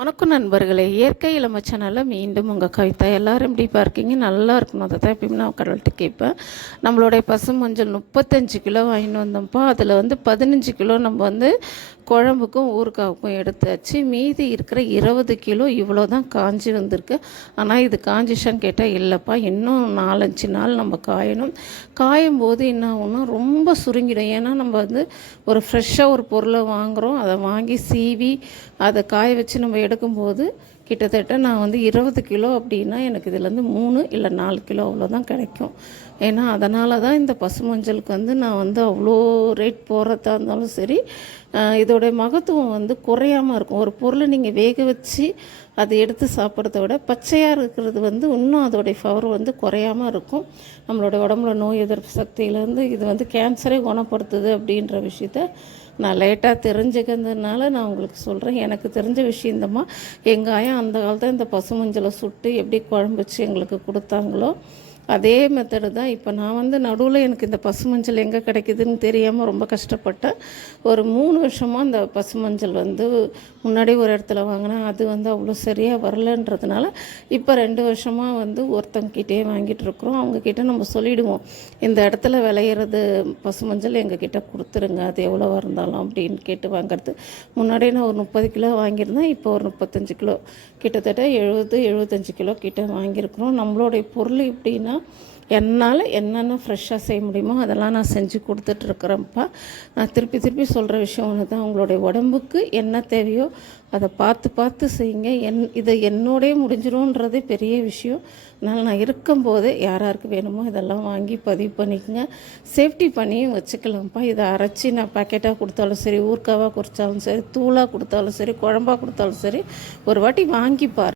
வணக்கம் நண்பர்களே, இயற்கை இளமை சேனலில் மீண்டும் உங்கள் கவிதா. எல்லோரும் எப்படி இருக்கீங்க? நல்லா இருக்கணும். அதை தான் எப்பயுமே நான் கடவுள்கிட்ட கேட்பேன். நம்மளுடைய பசு மஞ்சள் 35 கிலோ வாங்கிட்டு வந்தோம்ப்பா. அதில் 15 கிலோ நம்ம குழம்புக்கும் ஊறுகாவுக்கும் எடுத்தாச்சு. மீதி இருக்கிற 20 கிலோ இவ்வளோ தான் காஞ்சி வந்திருக்கு. ஆனால் இது காஞ்சிஷான்னு கேட்டால் இல்லைப்பா, இன்னும் 4-5 நாள் நம்ம காயணும். காயும் போது என்ன ஆகும்னா ரொம்ப சுருங்கிடும். ஏன்னா நம்ம ஒரு ஃப்ரெஷ்ஷாக ஒரு பொருளை வாங்குகிறோம். அதை வாங்கி சீவி அதை காய வச்சு நம்ம எடுக்கும்போது கிட்டத்தட்ட நான் 20 கிலோ அப்படின்னா எனக்கு இதுலேருந்து 3 இல்லை 4 கிலோ அவ்வளோதான் கிடைக்கும். ஏன்னா அதனால தான் இந்த பசுமஞ்சளுக்கு நான் அவ்வளோ ரேட் போடுறதா இருந்தாலும் சரி, இதோடைய மகத்துவம் குறையாமல் இருக்கும். ஒரு பொருளை நீங்கள் வேக வச்சு அதை எடுத்து சாப்பிட்றத விட பச்சையாக இருக்கிறது இன்னும் அதோடைய பவர் குறையாமல் இருக்கும். நம்மளோட உடம்புல நோய் எதிர்ப்பு சக்தியிலேருந்து இது கேன்சரே குணப்படுத்துது அப்படின்ற விஷயத்த நான் லேட்டாக தெரிஞ்சுக்கிறதுனால நான் உங்களுக்கு சொல்கிறேன். எனக்கு தெரிஞ்ச விஷயந்தம்மா, எங்கள் ஆயா அந்த காலத்தில் இந்த பசுமஞ்சளை சுட்டு எப்படி குழம்பு வச்சு எங்களுக்கு கொடுத்தாங்களோ அதே மெத்தடு தான். இப்போ நான் நடுவில் எனக்கு இந்த பசுமஞ்சள் எங்கே கிடைக்குதுன்னு தெரியாமல் ரொம்ப கஷ்டப்பட்டேன். ஒரு 3 வருஷமாக இந்த பசுமஞ்சள் முன்னாடி ஒரு இடத்துல வாங்கினேன். அது அவ்வளோ சரியாக வரலன்றதுனால இப்போ 2 வருஷமாக ஒருத்தங்கிட்டே வாங்கிட்டு இருக்கிறோம். அவங்கக்கிட்ட நம்ம சொல்லிவிடுவோம், இந்த இடத்துல விளையிறது பசுமஞ்சள் எங்ககிட்ட கொடுத்துருங்க, அது எவ்வளோவா இருந்தாலும் அப்படின்னு கேட்டு வாங்கிறது. முன்னாடியே நான் ஒரு 30 கிலோ வாங்கியிருந்தேன். இப்போ ஒரு 35 கிலோ, கிட்டத்தட்ட 70-75 கிலோ கிட்ட வாங்கியிருக்கிறோம். நம்மளுடைய பொருள் எப்படின்னா, என்னால் என்னென்ன ஃப்ரெஷ்ஷாக செய்ய முடியுமோ அதெல்லாம் நான் செஞ்சு கொடுத்துட்ருக்குறேன்ப்பா. நான் திருப்பி சொல்கிற விஷயம் ஒன்று தான், உங்களுடைய உடம்புக்கு என்ன தேவையோ அதை பார்த்து செய்யுங்க. இதை என்னோடய முடிஞ்சிடும்ன்றதே பெரிய விஷயம். அதனால் நான் இருக்கும்போதே யாருக்கு வேணுமோ இதெல்லாம் வாங்கி பதிவு பண்ணிக்கோங்க. சேஃப்டி பண்ணியும் வச்சுக்கலாம்ப்பா. இதை அரைச்சி நான் பேக்கெட்டாக கொடுத்தாலும் சரி, ஊறுகாவாக கொடுத்தாலும் சரி, தூளாக கொடுத்தாலும் சரி, குழம்பாக கொடுத்தாலும் சரி, ஒரு வாட்டி வாங்கி பாரு.